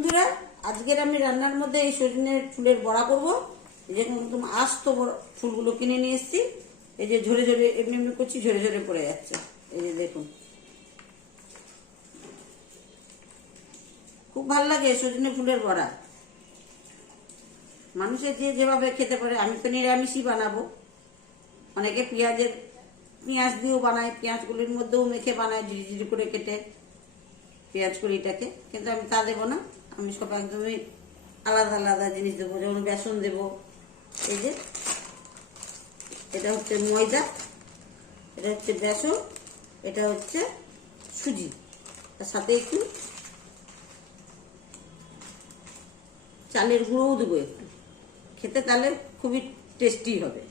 বন্ধুরা, আজকের আমি রান্নার মধ্যে এই সজনের ফুলের বড়া করব। এই যে একদম আস্ত ফুলগুলো কিনে নিয়ে এসেছি। এই যে ঝরে ঝরে, এমনি এমনি করছি, ঝরে ঝরে পড়ে যাচ্ছে। এই যে দেখুন। খুব ভালো লাগে সজনে ফুলের বড়া। মানুষের যে যেভাবে খেতে পারে, আমি তো নিরামিষই বানাবো। অনেকে পেঁয়াজের, পেঁয়াজ দিয়েও বানায়, পেঁয়াজগুলির মধ্যেও মেখে বানায় ঝিরি ঝিরি করে কেটে, পেঁয়াজ কড়িটাকে। কিন্তু আমি তা দেবো না। আমি সব একদমই আলাদা আলাদা জিনিস দেবো, যেমন বেসন দেব। এই যে, এটা হচ্ছে ময়দা, এটা হচ্ছে বেসন, এটা হচ্ছে সুজি। তার সাথে একটু চালের গুঁড়োও দেবো একটু। খেতে তাহলে খুবই টেস্টি হবে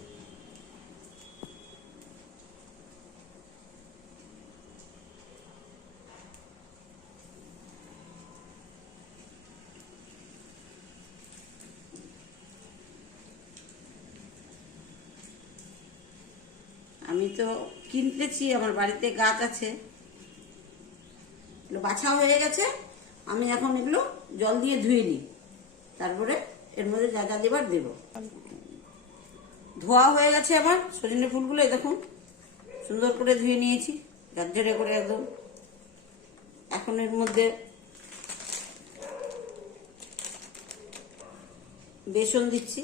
আমি তো কিনতেছি, আমার বাড়িতে গাছ আছে। এগুলো বাছা হয়ে গেছে। আমি এখন এগুলো জল দিয়ে ধুয়ে নিই। তারপরে এর মধ্যে যা যা দেবার দেব। ধোয়া হয়ে গেছে আমার সজনে ফুলগুলো দেখুন। সুন্দর করে ধুয়ে নিয়েছি, ঝরঝরে করে একদম। এখন এর মধ্যে বেসন দিচ্ছি।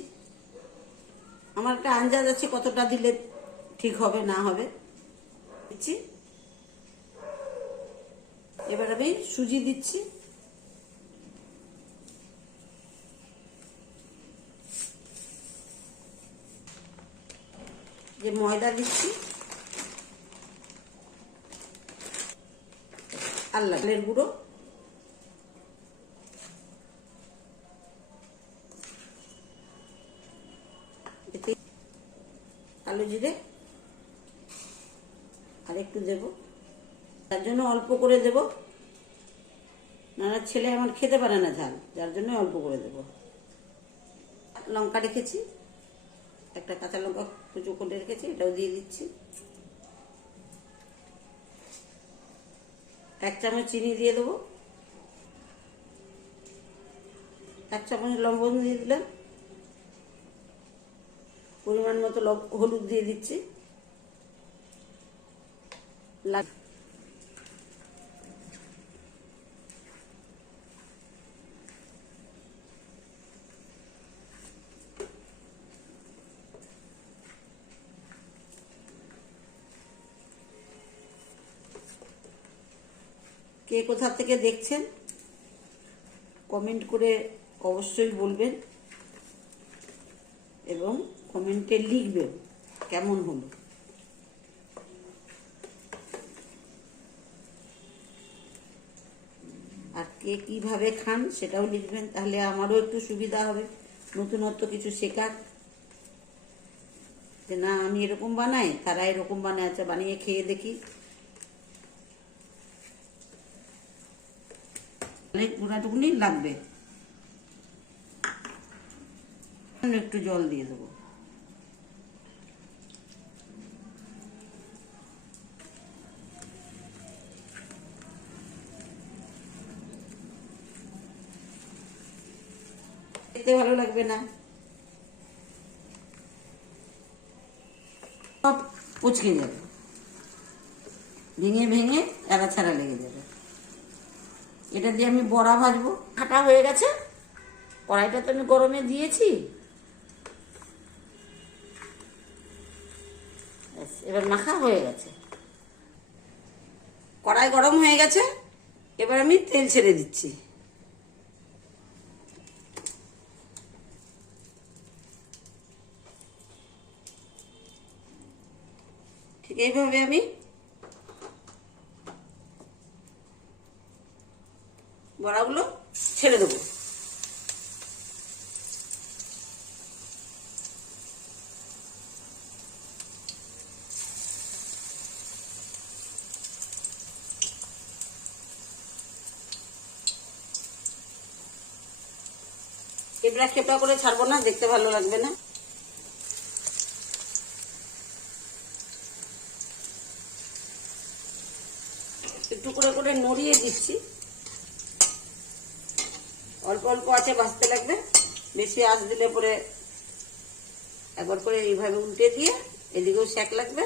আমার একটা আন্দাজ আছে কতটা দিলে ঠিক হবে, না হবে, দিচ্ছি। এবার আমি সুজি দিচ্ছি। যে ময়দা দিচ্ছি। আর লালের গুঁড়ো। কালো জিরে। আর একটু দেব। তার জন্য অল্প করে দেব। নানা ছেলে আমার খেতে পারে না ঝাল, যার জন্য অল্প করে দেব। লঙ্কা রেখেছি, একটা কাঁচা লঙ্কা কুচো করে রেখেছি, এটাও দিয়ে দিচ্ছি। এক চামচ চিনি দিয়ে দেবো। এক চামচ লবণ দিয়ে দিলাম। পরিমাণ মতো হলুদ দিয়ে দিচ্ছি। লাগ কে কোথা থেকে দেখছেন? কমেন্ট করে অবশ্যই বলবেন এবং কমেন্টে লিখবেন কেমন হলো আর কে কীভাবে খান সেটাও লিখবেন, তাহলে আমারও একটু সুবিধা হবে। নতুনত্ব কিছু শেখার। যে না, আমি এরকম বানাই, তারা এরকম বানায় আচ্ছা বানিয়ে খেয়ে দেখি। অনেক গুঁড়াটুকুনি লাগবে। একটু জল দিয়ে দেবো। খেতে ভালো লাগবে না। সব পুচকে যাবে। ভেঙে ভেঙে এড়া ছাড়া লেগে যাবে। এটা দিয়ে আমি বড়া ভাজবো। কাটা হয়ে গেছে। কড়াইটা তো আমি গরমে দিয়েছি। এবার মাখা হয়ে গেছে। কড়াই গরম হয়ে গেছে। এবার আমি তেল ছেড়ে দিচ্ছি। এইভাবে আমি বড়াগুলো ছেড়ে দেবো। কেবড়া কেপড়া করে ছাড়বো না দেখতে ভালো লাগবে না একটু করে করে নড়িয়ে দিচ্ছি অল্প আছে ভাজতে লাগবে। বেশি আঁচ দিলে পরে একবার করে এইভাবে উল্টে দিয়ে এদিকেও শ্যাক লাগবে।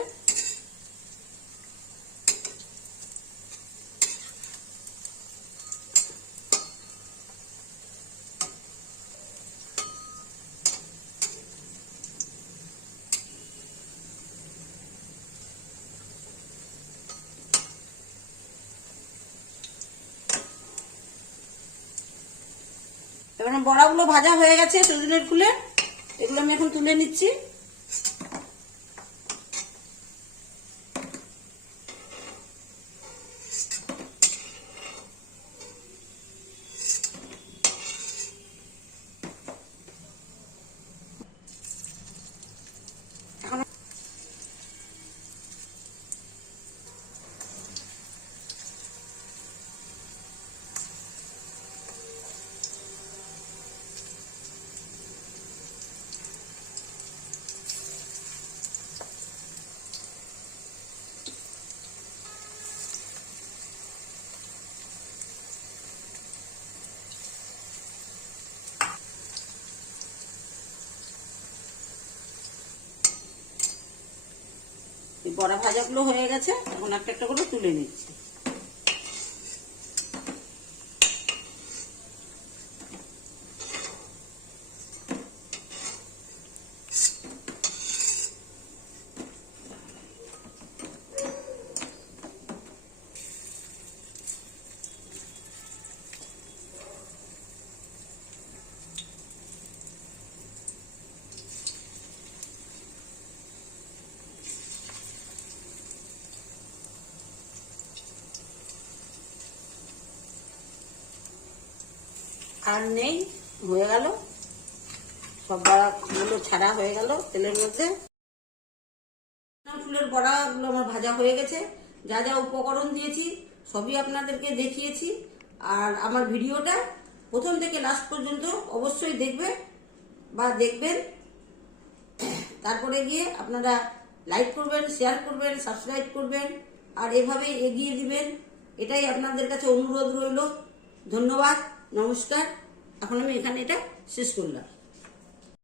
এবার বড়াগুলো ভাজা হয়ে গেছে সজনের ফুলের এগুলো আমি এখন তুলে নিচ্ছি। বড়া ভাজাগুলো হয়ে গেছে এখন একটা একটা করে তুলে নিচ্ছি। আর নেই, হয়ে গেল। সব বড়াগুলো ছাড়া হয়ে গেল তেলের মধ্যে। ফুলের বড়াগুলো আমার ভাজা হয়ে গেছে। যা যা উপকরণ দিয়েছি, সবই আপনাদেরকে দেখিয়েছি। আর আমার ভিডিওটা প্রথম থেকে লাস্ট পর্যন্ত অবশ্যই দেখবে বা দেখবেন। তারপরে গিয়ে আপনারা লাইক করবেন শেয়ার করবেন সাবস্ক্রাইব করবেন, আর এভাবে এগিয়ে দিবেন। এটাই আপনাদের কাছে অনুরোধ রইল। ধন্যবাদ। নমস্কার এখন আমি এখানে এটা শেষ করলাম।